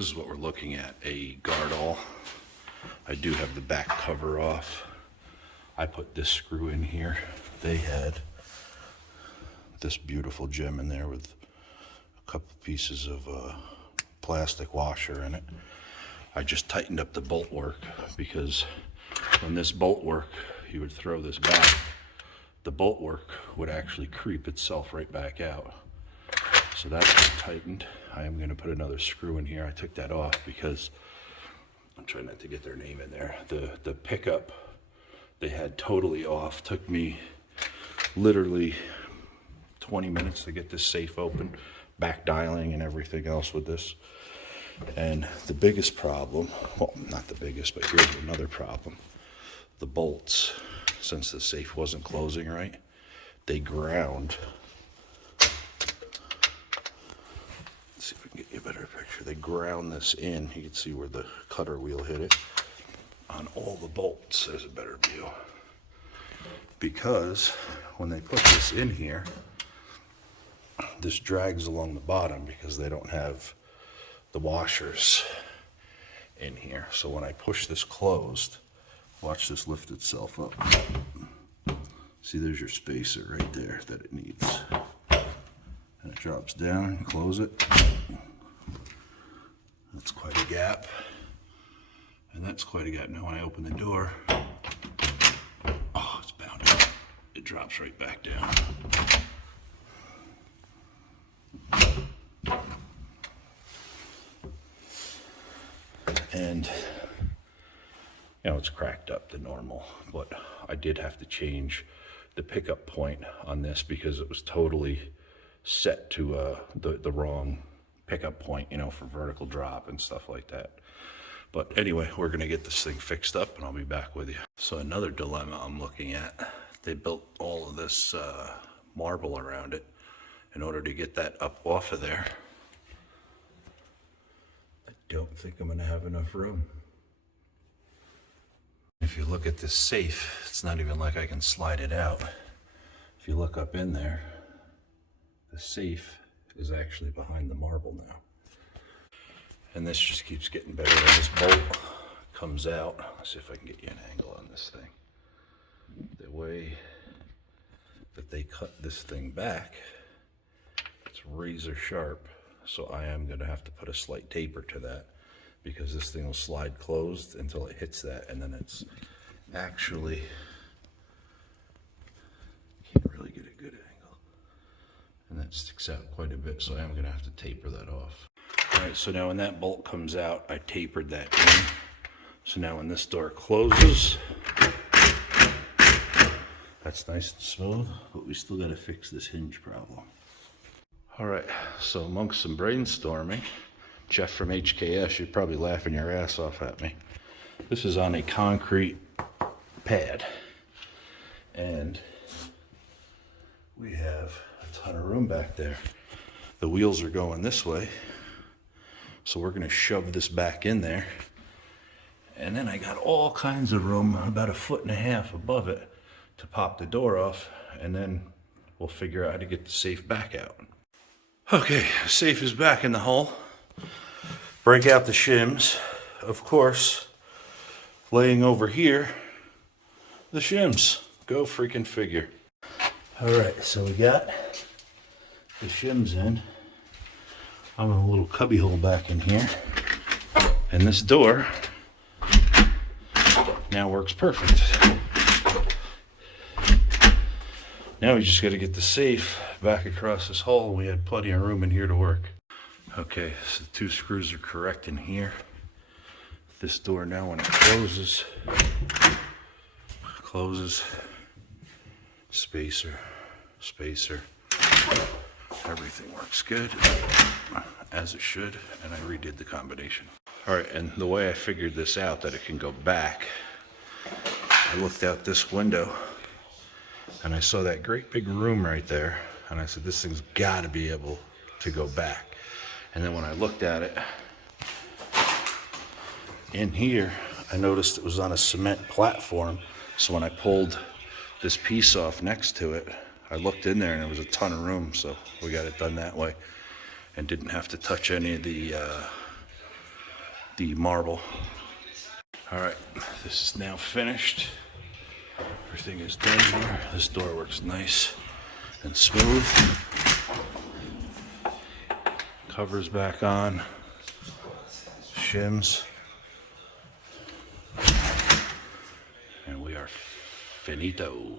this is what we're looking at, a Gardall. I do have the back cover off. I put this screw in here. They had this beautiful gem in there with a couple pieces of plastic washer in it. I just tightened up the bolt work because when this bolt work, you would throw this back, the bolt work would actually creep itself right back out. So that's tightened. I am going to put another screw in here. I took that off because I'm trying not to get their name in there. The pickup they had totally off. Took me literally 20 minutes to get this safe open, back dialing and everything else with this. And the biggest problem, well, not the biggest, but here's another problem. The bolts, since the safe wasn't closing right, they ground. Let's see if we can get you a better picture. They ground this in. You can see where the cutter wheel hit it. On all the bolts, there's a better view. Because when they put this in here, this drags along the bottom because they don't have the washers in here. So when I push this closed, watch this lift itself up. See, there's your spacer right there that it needs. And it drops down, close it. That's quite a gap. And that's quite a gap. Now when I open the door, oh, it's bound up. It drops right back down. And you know, it's cracked up to normal, but I did have to change the pickup point on this because it was totally set to the wrong pickup point, you know, for vertical drop and stuff like that. But anyway, we're gonna get this thing fixed up and I'll be back with you. So another dilemma I'm looking at, they built all of this marble around it in order to get that up off of there. I don't think I'm gonna have enough room. If you look at this safe, it's not even like I can slide it out. If you look up in there, the safe is actually behind the marble now. And this just keeps getting better. When this bolt comes out, let's see if I can get you an angle on this thing. The way that they cut this thing back, it's razor sharp. So I am gonna have to put a slight taper to that because this thing will slide closed until it hits that, and then it's actually, can't really get a good angle. And that sticks out quite a bit, so I am gonna have to taper that off. All right, so now when that bolt comes out, I tapered that in. So now when this door closes, that's nice and smooth, but we still gotta fix this hinge problem. All right, so amongst some brainstorming, Jeff from HKS, you're probably laughing your ass off at me. This is on a concrete pad, and we have a ton of room back there. The wheels are going this way, so we're gonna shove this back in there. And then I got all kinds of room, about 1.5 feet above it, to pop the door off, and then we'll figure out how to get the safe back out. Okay, safe is back in the hull. Break out the shims. Of course, laying over here, the shims. Go freaking figure. All right, so we got the shims in. I'm in a little cubby hole back in here. And this door now works perfect. Now we just got to get the safe back across this hole. We had plenty of room in here to work. Okay, so the 2 screws are correct in here. This door now, when it closes, spacer, everything works good, as it should, and I redid the combination. All right, and the way I figured this out, that it can go back, I looked out this window, and I saw that great big room right there, and I said, this thing's gotta be able to go back. And then when I looked at it, in here, I noticed it was on a cement platform. So when I pulled this piece off next to it, I looked in there and there was a ton of room. So we got it done that way and didn't have to touch any of the the marble. All right, this is now finished. Everything is done here. This door works nice and smooth. Covers back on. Shims. And we are finito.